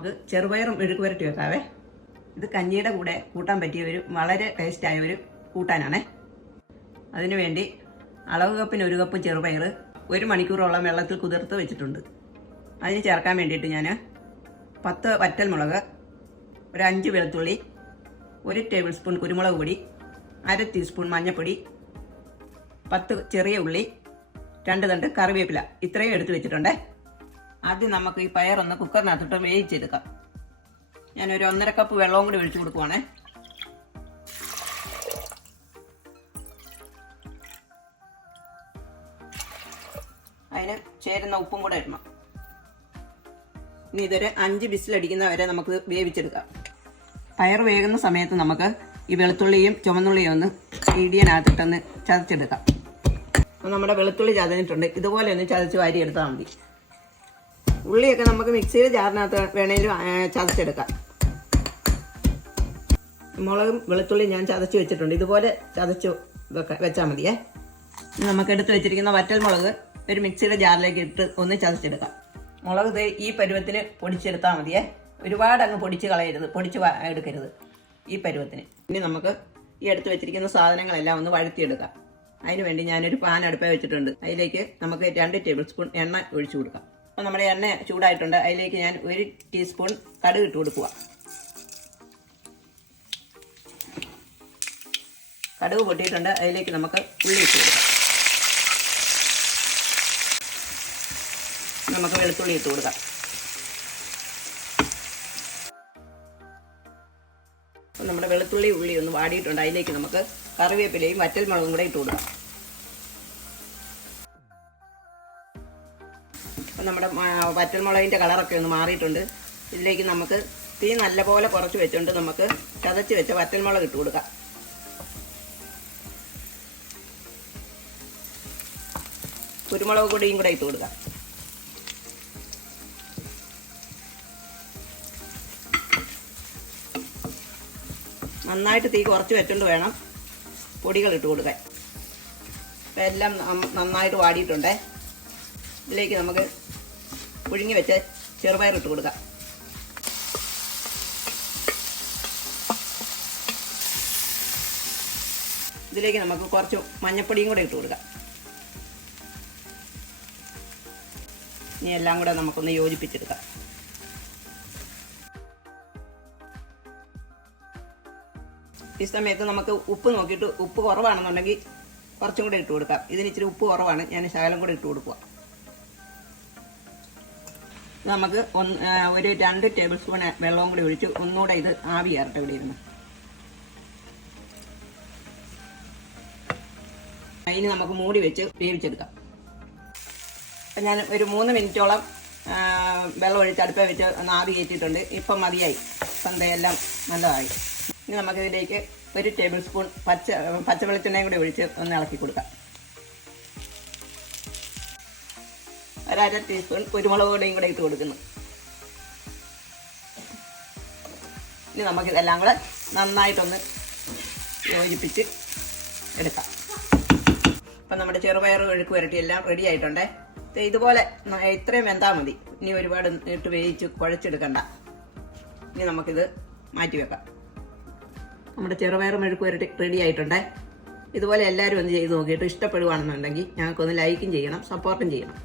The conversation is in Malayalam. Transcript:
നമുക്ക് ചെറുപയറും മെഴുക്ക് പുരട്ടി വെക്കാവേ ഇത് കഞ്ഞിയുടെ കൂടെ കൂട്ടാൻ പറ്റിയ ഒരു വളരെ ടേസ്റ്റായ ഒരു കൂട്ടാനാണേ. അതിനുവേണ്ടി അളവ് കപ്പിന് ഒരു കപ്പ് ചെറുപയർ ഒരു മണിക്കൂറോളം വെള്ളത്തിൽ കുതിർത്ത് വെച്ചിട്ടുണ്ട്. അതിന് ചേർക്കാൻ വേണ്ടിയിട്ട് ഞാൻ പത്ത് വറ്റൽമുളക് ഒരു അഞ്ച് വെളുത്തുള്ളി ഒരു ടേബിൾ സ്പൂൺ കുരുമുളക് പൊടി അര ടീസ്പൂൺ മഞ്ഞൾപ്പൊടി പത്ത് ചെറിയ ഉള്ളി രണ്ട് തണ്ട് കറിവേപ്പില. ഇത്രയും എടുത്ത് വെച്ചിട്ടുണ്ടേ. ആദ്യം നമുക്ക് ഈ പയറൊന്ന് കുക്കറിനകത്തിട്ട് വേവിച്ചെടുക്കാം. ഞാനൊരു ഒന്നര കപ്പ് വെള്ളവും കൂടി ഒഴിച്ചു കൊടുക്കുവാണേ. അതിന് ചേരുന്ന ഉപ്പും കൂടെ ഇടണം. ഇനി ഇതൊരു അഞ്ച് വിസിലടിക്കുന്ന വരെ നമുക്ക് വേവിച്ചെടുക്കാം. പയർ വേകുന്ന സമയത്ത് നമുക്ക് ഈ വെളുത്തുള്ളിയും ചുമന്നുള്ളിയും ഒന്ന് ഇടിയനകത്തിട്ടൊന്ന് ചതച്ചെടുക്കാം. നമ്മുടെ വെളുത്തുള്ളി ചതഞ്ഞിട്ടുണ്ട്. ഇതുപോലെ ഒന്ന് ചതച്ച് വാരിയെടുത്താൽ മതി. ഉള്ളിയൊക്കെ നമുക്ക് മിക്സിയിൽ ജാറിനകത്ത് വേണേലും ചതച്ചെടുക്കാം. മുളകും വെളുത്തുള്ളി ഞാൻ ചതച്ച് വെച്ചിട്ടുണ്ട്. ഇതുപോലെ ചതച്ച് വെച്ചാൽ മതിയേ. നമുക്ക് എടുത്ത് വെച്ചിരിക്കുന്ന വറ്റൽ മുളക് ഒരു മിക്സിയുടെ ജാറിലേക്ക് ഇട്ട് ഒന്ന് ചതച്ചെടുക്കാം. മുളക് ഈ പരുവത്തിന് പൊടിച്ചെടുത്താൽ മതിയേ. ഒരുപാട് അങ്ങ് പൊടിച്ച് കളയരുത്. പൊടിച്ച് എടുക്കരുത് ഈ പരുവത്തിന്. ഇനി നമുക്ക് ഈ എടുത്ത് വെച്ചിരിക്കുന്ന സാധനങ്ങളെല്ലാം ഒന്ന് വഴുത്തിയെടുക്കാം അതിനുവേണ്ടി ഞാനൊരു പാൻ അടുപ്പേ വെച്ചിട്ടുണ്ട്. അതിലേക്ക് നമുക്ക് രണ്ട് ടേബിൾ സ്പൂൺ എണ്ണ ഒഴിച്ചു കൊടുക്കാം. അപ്പോൾ നമ്മുടെ എണ്ണ ചൂടായിട്ടുണ്ട്. അതിലേക്ക് ഞാൻ ഒരു ടീസ്പൂൺ കടുക് ഇട്ട് കൊടുക്കുക. കടുക് പൊട്ടിയിട്ടുണ്ട്. അതിലേക്ക് നമുക്ക് ഉള്ളി ഇട്ട് കൊടുക്കാം. നമുക്ക് വെളുത്തുള്ളി ഇട്ട് കൊടുക്കാം. നമ്മുടെ വെളുത്തുള്ളി ഉള്ളി ഒന്ന് വാടിയിട്ടുണ്ട്. അതിലേക്ക് നമുക്ക് കറിവേപ്പിലയും വറ്റൽ മുളകും കൂടെ ഇട്ട് കൊടുക്കാം. അപ്പോൾ നമ്മുടെ വറ്റൽമുളകിന്റെ വറ്റൽ മുളകിന്റെ കളറൊക്കെ ഒന്ന് മാറിയിട്ടുണ്ട്. ഇതിലേക്ക് നമുക്ക് തീ നല്ലപോലെ കുറച്ച് വെച്ചുകൊണ്ട് നമുക്ക് ചതച്ച് വെച്ച വറ്റൽ മുളക് ഇട്ട് കൊടുക്കാം. കുരുമുളക് പൊടിയും കൂടെ ഇട്ട് കൊടുക്കാം. നന്നായിട്ട് തീ കുറച്ച് വെച്ചുകൊണ്ട് വേണം പൊടികൾ ഇട്ട് കൊടുക്കാൻ. ഇപ്പം എല്ലാം നന്നായിട്ട് വാടിയിട്ടുണ്ടേ. ഇതിലേക്ക് നമുക്ക് പുഴുങ്ങി വെച്ച ചെറുപയർ ഇട്ട് കൊടുക്കാം. ഇതിലേക്ക് നമുക്ക് കുറച്ച് മഞ്ഞപ്പൊടിയും കൂടെ ഇട്ട് കൊടുക്കാം. ഇനി എല്ലാം കൂടെ നമുക്കൊന്ന് യോജിപ്പിച്ചെടുക്കാം. ഈ സമയത്ത് നമുക്ക് ഉപ്പ് നോക്കിയിട്ട് ഉപ്പ് കുറവാണെന്നുണ്ടെങ്കിൽ കുറച്ചും കൂടെ ഇട്ട് കൊടുക്കാം. ഇതിന് ഇച്ചിരി ഉപ്പ് കുറവാണ്. ഞാൻ ശകലം കൂടെ ഇട്ട് കൊടുക്കുക നമുക്ക് ഒന്ന് ഒരു രണ്ട് ടേബിൾ സ്പൂൺ വെള്ളവും കൂടി ഒഴിച്ച് ഒന്നുകൂടെ ഇത് ആവി കയറട്ടെ ഇവിടെ ഇരുന്ന്. അതിന് നമുക്ക് മൂടി വെച്ച് വേവിച്ചെടുക്കാം. അപ്പം ഞാൻ ഒരു മൂന്ന് മിനിറ്റോളം വെള്ളം ഒഴിച്ച് അടുപ്പ വെച്ച് ഒന്ന് ആവി കയറ്റിയിട്ടുണ്ട്. ഇപ്പം മതിയായി. സന്ധ്യയെല്ലാം നല്ലതായി. ഇനി നമുക്കിതിലേക്ക് ഒരു ടേബിൾ സ്പൂൺ പച്ച പച്ച വെളിച്ചെണ്ണയും കൂടി ഒഴിച്ച് ഒന്ന് ഇളക്കി കൊടുക്കാം. ഒരര ടീസ്പൂൺ കുരുമുളക് പൊടിയും കൂടെ ഇട്ട് കൊടുക്കുന്നു. ഇനി നമുക്കിതെല്ലാം കൂടെ നന്നായിട്ടൊന്ന് യോജിപ്പിച്ച് എടുക്കാം. അപ്പം നമ്മുടെ ചെറുപയർ ഒഴുക്ക് വരട്ടി എല്ലാം റെഡി ആയിട്ടുണ്ടേ. ഇതുപോലെ ഇത്രയും വെന്താൽ മതി. ഇനി ഒരുപാട് ഇട്ട് വേവിച്ച് കുഴച്ചെടുക്കണ്ട. ഇനി നമുക്കിത് മാറ്റി വെക്കാം. നമ്മുടെ ചെറുപയർ മെഴുക്ക് വരട്ടി റെഡി ആയിട്ടുണ്ടേ. ഇതുപോലെ എല്ലാവരും ഒന്ന് ചെയ്ത് നോക്കിയിട്ട് ഇഷ്ടപ്പെടുവാണെന്നുണ്ടെങ്കിൽ ഞങ്ങൾക്കൊന്ന് ലൈക്കും ചെയ്യണം സപ്പോർട്ടും ചെയ്യണം.